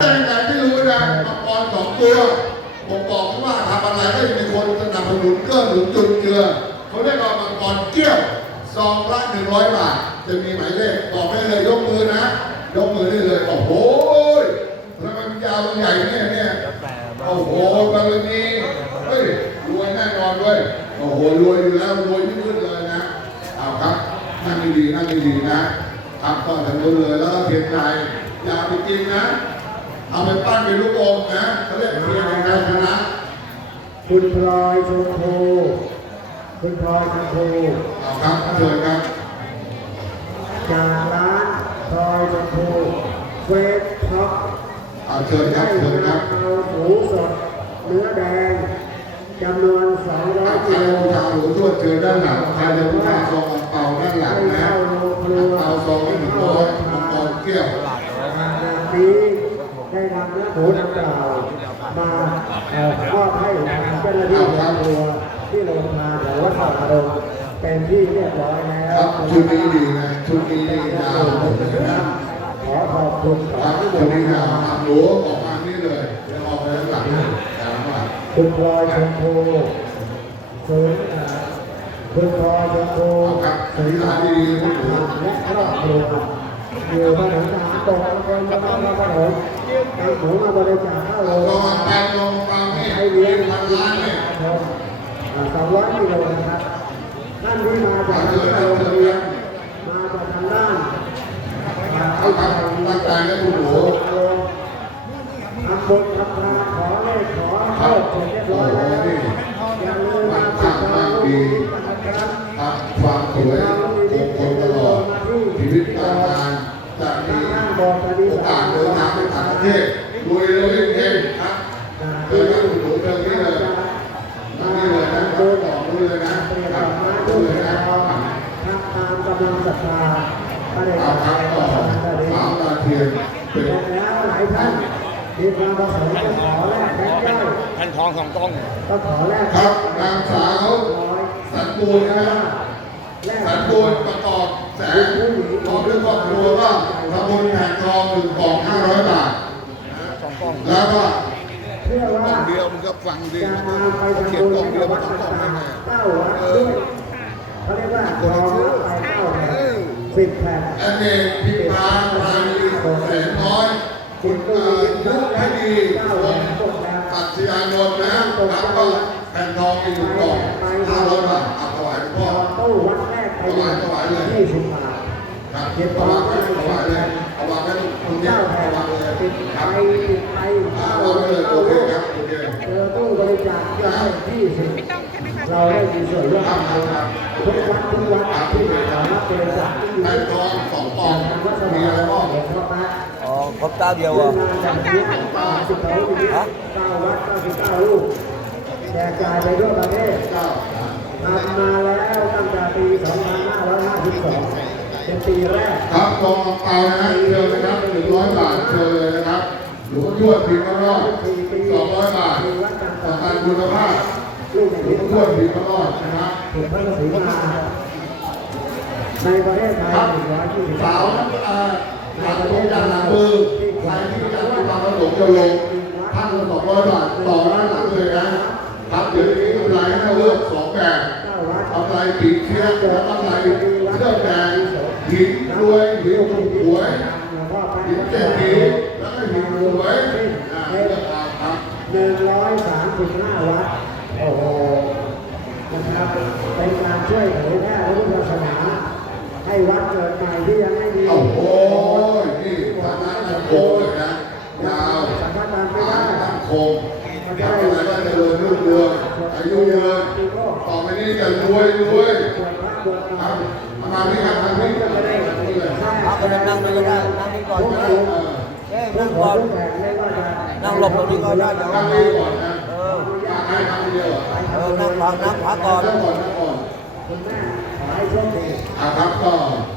แต่ไหนไม่รู้นะมังกรสองตัวผมบอกว่าทำอะไรก็มีคนสนับสนุนเกื้อหนุนจุนเจือเขาเรียกว่ามังกรเกี้ยวซองละหนึ่งร้อยบาท จะมีหมายเลขบอกได้เลยยกมือนะ ยกมือได้เลยโอ้โหแล้วมันยาวมันใหญ่เนี่ยเนี่ยโอ้โหบารมีเฮ้ยรวยแน่นอนเว้ยโอ้โหรวยอยู่แล้วรวยยิ่ขึ้นเลยนะเอาครับนั่งดีๆนั่งดีๆนะครับก็ทำบุญเลยแล้วก็เพียงใจอย่าไปกินนะ เอาไปปั้นเป็นลูกอมนะเขาเรียกเพียงในคณะคุณพลอยชมพูคุณพลอยชมพูเอาครับเชิญครับจากร้านพลอยชมพูเวทท็อปเอาเชิญครัได้บเชิญคนำรับเอาหมูสดเนื้อแดงจำนวนเอา200ใครกิโลผู้ชายหรือทวดเชิญด้านหลังใครจะผู้ชายซองอังเปาด้านหลังให้นะ นำเนื้อหมูดังกล่าวมาเอ่อมอบให้ทางเจ้าหน้าที่โรงครัวที่โรงทานหรือว่าตลาดโรเป็นที่เรียบร้อยแล้คว รับชุดนี้ดีนะชุดนี้ดเลยนะขอขอบคุณคครัรับบชุดนี้ยาวหักหนูออกมานี่เลยเดี๋ยวออกไปด้านหลังนะยาวมากคุณพลอยชมพูศูนย์อ่าคุณพลอยชมพูเอาครับสีสานดีๆผู้หญิงและครอบครัวอยู่ถนนทหารตรงอำเภอพระนครปฐม นำหมูมาบริจาคเข้าโรลงองไปลงฟังนี่ให้เรีเลี้ยนงพันล้านเนี่ยสองร้อยกิโลนะครับท่านที่มาจากที่โรงเรียนมาจากทางด้านอ่าเอาครับตั้งใจให้ผู้หนูทำบุญทำทานขอเลขขอโชคเสร็จเรียบร้อยแล้วอย่าลืมมาติดตามลูกนี้กันนะครับครับความสวย โอกาสเดินทางไปต่างประเทศรวยเลยเองครับเดินทางถูกเดินนี่เลยนี่เลยนะต่อต่อเลยนะเลยนครับม้ดูด้วยนะครัรับตามกำลังศรัทธาก็ได้เอาทำครับให้ต่อประชาชนได้สามตาเทียนเป็นแล้วหลายท่านมีควาประสงค์จะขอแลกแบงค์ย่อยแผ่นทองสองกล้องก็ขอแลกครับนางสาวสันปูนะครับ สันปูนประกอบแสงพร้อมด้วยครอบครัวก็ทำบุญแผ่นทองหนึ่งกล่องห้าร้อยบาท แล้วก็กล่องเดียวมันก็ฟังดีเขียนกล่องเดียวมันดสองกล้องต่ๆเก้าวัดด้วยเขาเรียกว่าทองรับไปเก้าแผ่นสิบแผ่นอเนกพิพาราณีแสนน้อย คุณเอ่อยุทธดีวงปัจจยานนท์นะแล้วก็แผ่นทองอีกหนึ่งกล่องห้าร้อยบาทเอาถวายหลวงพพ่ ออตู้วัดแรกไปยี่สิบบาทครับเอาวางไว้ถวายเลยเอาวางไว้ตรงนี้เก้าเอาแผ่นวางเลยติดคไปรับติดไปเอาเก้าวางไว้เลยโอเคครับโอเคเจอตู้บริจาคยอดที่สิบเราได้มีส่วนร่วมทำบุญทุกวัดทุกวัดที่สามารถบริจาคที่อยู่แผ่นทองสองกองมีอะไรบ้างหลวงพ่อพระ อ๋อครบเจ้าเดียวเวอะลาจากนี้สิบสองปีเก้าวัดเก้าสิบเก้าลูกแจกจ่ายไปทั่วประเทศเก้า ทำมาแล้วตั้งแต่ปี 2552 เป็นปีแรก ครับกองเปานะเชิญนะครับหนึ่งร้อยบาทเชิญเลยนะครับหลวงทวดพิมพ์รอดสองร้อยบาทประกันคุณภาพหลวงทวดพิมพ์รอดนะครับถูกพระศรีมาในประเทศไทยครับสาวน้ำตาหลังตรงยันหลังมือใครที่อยากมีความสงค์จะลงท่านละสองร้อยบาทต่อด้าหลังเลยนะครับเดี๋ยวนี้กำไรให้เราเลือกส แบบเก้าวัดกำไรปีเชียร์และกำไรเครื่องแดงหินรวยหินหวยหลวงพ่อพระหินเศรษฐีแล้วก็หินรวยอ่าเลือกเอาครับ135วัดโอ้โหนะครับเป็นการช่วยเผยแพร่พระพุทธศาสนาให้วัดเกิดใหม่ที่ยังไม่มีโอ้โหนี่ฐานะมั่นคงเลยนะยาวฐานะมั่นคงทำอะไรก็เจริญรุ่งเรืองอายุเยอไปนี้จะรวยรวย บวชพระบวชคธรรัรบมมาที่ครับมาที่จะครับไม่ได้นี่เลยแค่อาไปนั่งไปก็ได้นั่งนี่ก่อนก็ได้เอ้ยนั่งก่อนนั่งหลบตรงนี้ก็ได้เดี๋ยวนั่งนี่ก่อนนะเออมาให้ทำเดียวเออนั่งพักนั่งกก่อนนั่งก่อนนั่งก่อนคุณแม่อาครับก็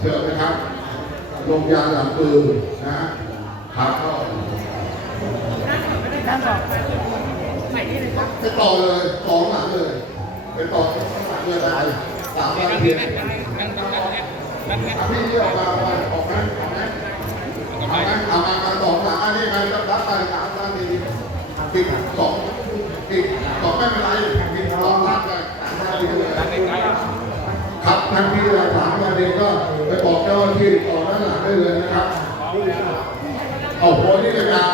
เชิญนะครับลงยาหลังปืนนะครับก็ไปต่อเลยต่อหลังเลยไปต่อหลังเลยได้ สามวันเพียงพี่เที่ออกมาออกนะออกนะเออาไหมเอามามาสองหลังอันนี้มารับไปสามล้านดีติดสองติดสองไม่เป็นไรติดสองล้านไปสามล้านดีเลยครับทันทีหลักฐานมาเด็กก็ไปบอกเจ้าหน้าที่ต่อด้านหลังได้เลยนะครับโอ้โหนี่เลยนะ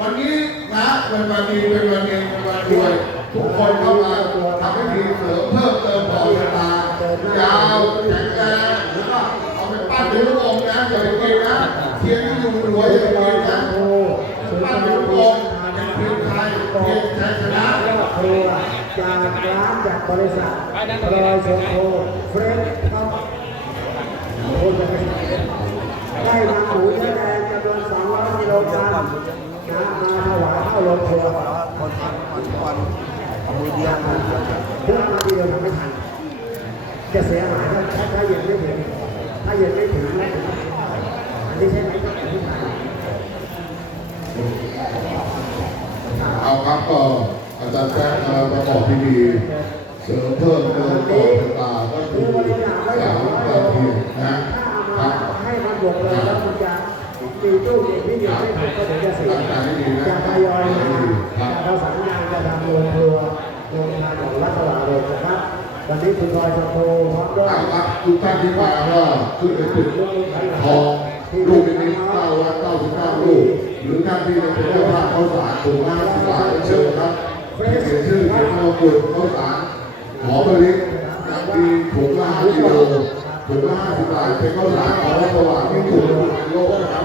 วันนี้นะเป็นวันดีเป็นวันเองเป็นวันรวย ทุกคนเข้ามาทำให้ดีเสริมเพิ่มเติมต่อชะตายาวแข็งแรงแล้วก็เอาไปปั้นเป็นลูกอมนะอย่าไปเกินนะเทียนที่อยู่หัวอย่าไปเกินนะปั้นเป็นลูกอมเป็นเพียงไทยเพียงชัยชนะครอบครัวจากร้านจากบริษัทพลอยโชโคเฟรนด์ครับได้นำหมูเนื้อแดงจำนวน200กิโลกรัมนะมาถวายเข้าโรงครัว ทำคนทุกวันเอามือเดียวมือเดียวเพื่อมาทีเดียวทำไม่ทันจะเสียหายถ้าถ้าเย็นไม่ถึงถ้าเย็นไม่ถึงอันนี้ใช่ไหมที่ทำเอาครับก็อาจารย์แป๊ะกำลังประกอบพิธีเสริมเพิ่มเติมต่อชะตาก็คือสามนาทีนะครับให้มันบวกเลยแล้วมันจะมีตู้เย็นที่เดียวไม่ถึงก็เดี๋ยวจะเสียจะทยอย วันนี้คุณลอยชมพูพร้อมด้วยถามว่าทุกท่านที่มาก็ขึ้นไปจุดทองลูกนิมิตเก้าวัดเก้าสิบเก้าลูกหรือท่านที่เป็นเจ้าภาพเขาสารถุงห้าสิบบาทเชิญครับที่เขียนชื่อเขียนนามสกุลข้าสารหอมะลิอย่างดีถุงละห้ากิโลถุงละห้าสิบบาทเป็นข้าวสารของรัฐบาลที่ถูกโลกนะครับ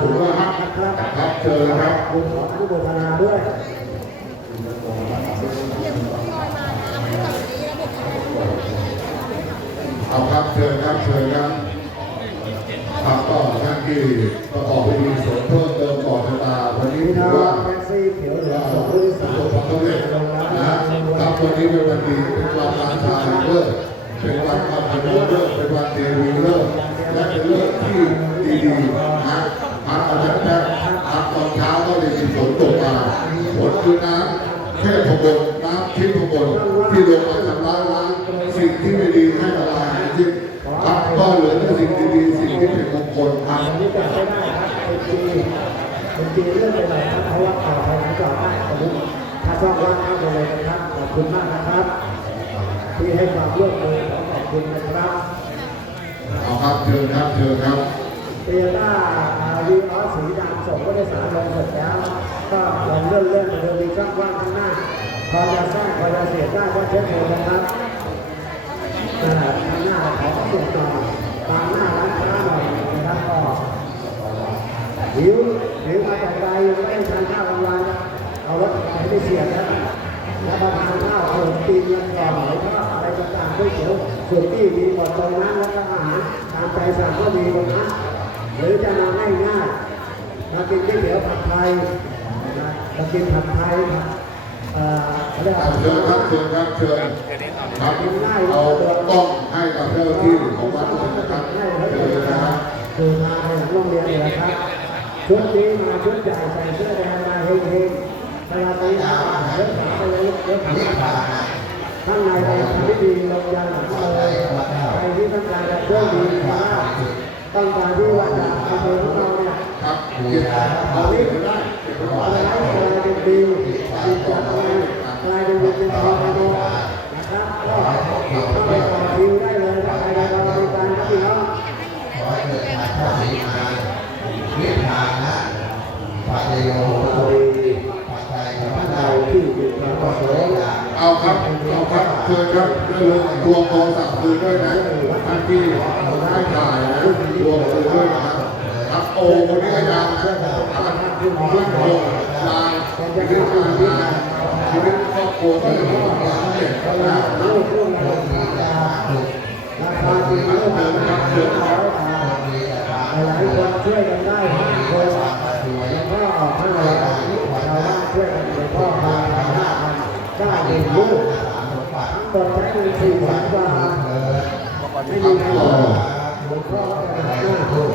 ถุงละห้าครับเชิญครับ คุณขออนุโมทนาด้วย เอาครับเชิญครับเชิญครับครับก็ท่านที่ประกอบพิธีสมเพิ่มเติมต่อชะตาวันนี้พี่ถืน้อองว่าแท็กซี่เขียวเหลืองส่งผู้โดยสารประสบความสำเคุณถ้าช่องว่างเข้ามาเลยนะครับขอบคุณมากนะครับ ที่ให้ความร่วมมือขอขอบคุณนะครับเอาครับเชิญครับเชิญครับเตียต้าวีออสสีดำส่งผู้โดยสารลงเสร็จแล้ว ก็ลองเลื่อนเลื่อนมาดูมีช่องว่างข้างหน้าพอจะสร้างพอจะเสียได้ก็เช็คเลยนะครับอ่าข้างหน้าขอส่งต่อตามหน้าร้านค้าหน่อยนะครับก็ หิวหิวมาแต่ไกลไม่ได้ทานข้าวกลางวันเอารถไปได้เสียแล้วแล้วพอทานข้าวเออตีนยังก่อนหรือว่าอะไรต่างๆด้วยเดี๋ยวส่วนที่มีหมดตรงนั้นแล้วก็อาหารตามใจสั่งก็มีนั้นหรือจะมาง่ายๆมากินก๋วยเตี๋ยวผัดไทยมากินผัดไทยเอ่าเรียกเชิญครับเชิญครับเชิญครับเอาต้องให้กับเจ้าที่ของวัดด้วยนะครับให้เชิเดิญนะครับงดูมาในหลังโรงเรียนเลยนะครับ ชุดนี้มาชุดใหญ่ใส่เสื้อแดงมาเฮงเฮงเวลาตีหน้าเลือกขาไปเลยเลือกขาข้างในเราทำพิธีลงยันหลังเลยใครที่ต้องการจะโชคดีขอว่าต้องการที่ว่าจะอำเภอของเราเนี่ยครับเก็บเอาไว้ได้เก็บไว้อะไรได้กลายเป็นดีดีจากอะไรกลายเป็นเป็นทองไปหมดนะครับก็เข้าไปต่อคิวได้เลยถ้าใครจะมาบริการครับพี่น้องขอเกิดมาข้าสีมา วิทานะปัจโยโตปัจจัยพระเราเราที่อยู่ในกสเอาครับเอาครับเชิญครับเชิญทวงโทรศัพท์คืนด้วยนะท่านที่ให้ถ่ายนะทวงคืนด้วยนะครับครับโอ้คนนี้ก็ยาวนะครับขึ้นโอ้ลายชีวิตการงานชีวิตครอบครัวก็จะมีวามสำเร็จนะครับลูกลูกเราราคาจริงลูกหนึ่งนะครับเดือนร้อยบาทหลายคน ช่วยกันได้ห้าคนแล้วก็ออกห้าร้อยชาวบ้านช่วยกันหลวงพ่อมาห้าพันได้หนึ่งลูกทั้งหมดใช้เงินสี่แสนกว่าไม่มีใครบอกหลวงพ่อก็จะห้าถูก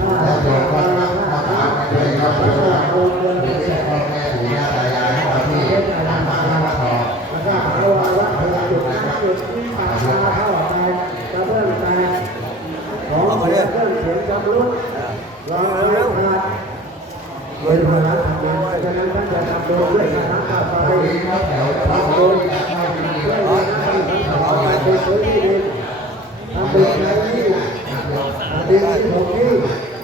ถ้าเกิดมาห้าพันเชิญครับแล้วก็โอนเงินไปเสร็จพ่อแม่ปู่ย่าตายายให้เราที่เทศอะไรมาแล้วก็หาว่าว่าเธอจุดนั้นจุดนี้ปากชาเข้าไปกระเบื้องแตกของเรื่องเสียงจำรุดรอง เราเร็วโดยพลังทำด้วยฉะนั้นท่านจะทำด้วยนะครับไปทำด้วยเอาไปซื้อที่ดินทำไปใช้ที่ดินที่ผมที่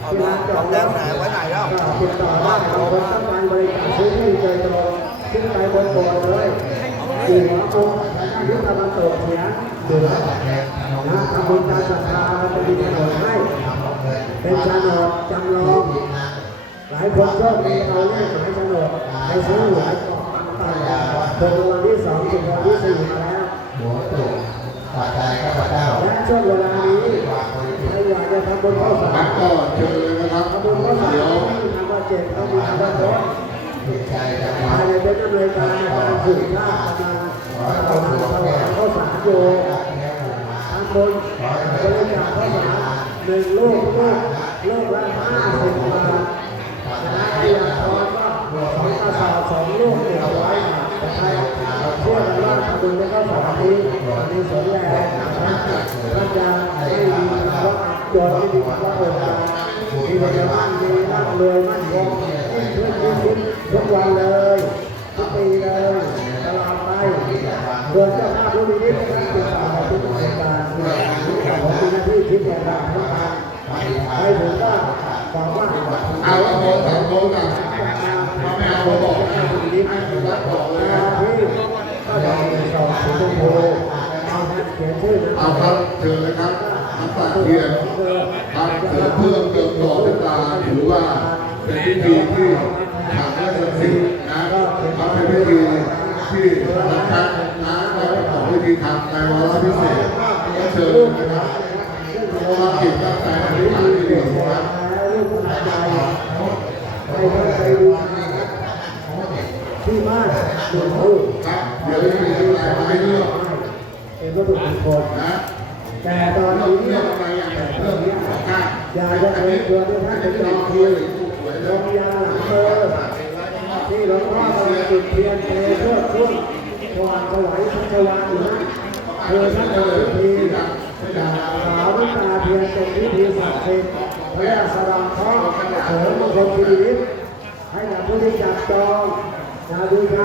เอามาเอาเรื่องไหนไว้ไหนแล้วติดต่อได้เราเป็นต้นกเรบริกเรซื้อที่ใจเรงขึ้นไปบนบนเลยดีหัวอกยุทธมันตกเนี้ยดูแลนะทำบุญกเรศรัทธาจะมีถนนให้ เป็นโฉนดจำลองหลายคนก็มีเอาเลขหมายโฉนดไปซื้อหวยกองต่างๆถูกรางวัลที่สองถูกรางวัลที่สี่มาแล้วหัวตุกปัจจัยข้าพเจ้าและช่วงเวลานี้ใครอยากจะทำบุญข้าวสารก็เชิญเลยนะครับทำบุญข้าวสารเดี๋ยวไม่มีคำว่าเจ็บต้องมีคำว่าทนจิตใจจะภายในเป็นอำนวยการในการสืบทอดกำลังกำลังถวายข้าวสารอยู่ทำบุญบริจาคข้าวสารหนึ่งลูกลูก ลูกละห้าสิบบาทนะไอ้ยาทอนก็สองกระสอบสองลูกหนึ่งร้อยบาทนะครับเชื่อกันว่าทำบุญในข้าวสารนี้มีสนแรงนะครับท่านจะไม่มีภาวะอับจนไม่มีภาวะอดตายมีแต่จะมั่นมีมั่นรวยมั่นคงยิ่งขึ้นยิ่งขึ้นทุกวันเลยทุกปีเลยตลอดไปโดยเจ้าภาพรู้ดีนี้นะครับติดต่อทุกรายการที่ของมีหน้าที่คิดแทนเรา ทั้งทางไปถึงก็บอกว่าเอาว่าโมสั่งโมสั่งถ้าไม่เอามาบอกนะรับบอกเลยนะก็จะมีสองสีชมพูเอาเขียนชื่อนะเอาครับเชิญเลยครับน้ำตาเทียนครับเสริมเพิ่มเติมต่อน้ำตาถือว่าเป็นพิธีที่ทางราชสิทธิ์นะเขาเป็นพิธีที่สำคัญนะเราของพิธีทำในวาระพิเศษก็เชิญนะครับเพราะว่าจิตตั้งใจอธิษฐานที่ดีนะครับ ลูกผู้ชายให้คนไปดูที่บ้านหนึ่งลูก ครับเดี๋ยวจะมีอะไรมาให้เลือก เป็นวัตถุมง คลนะ แต่ตอนเลือนี้กเลือกอะไรอย่างเลือกเลือกของข้าอยากจะเชิญชวนทุกท่านไปจองคิวลงยาหลังเบอร์ที่หลวงพ่อกำลังจุดเทียนเทเพื่อพุ่งก่อนถวายพระชวานอยู่นะคือท่านเอ่ยพิธีสาวน้ำตาเทียนเป็นพิธีศักดิ์สิทธิ์เพื่อสะดอกเคราะห์เสริมมงคลชีวิตให้กับผู้ที่จับจองนะดูชา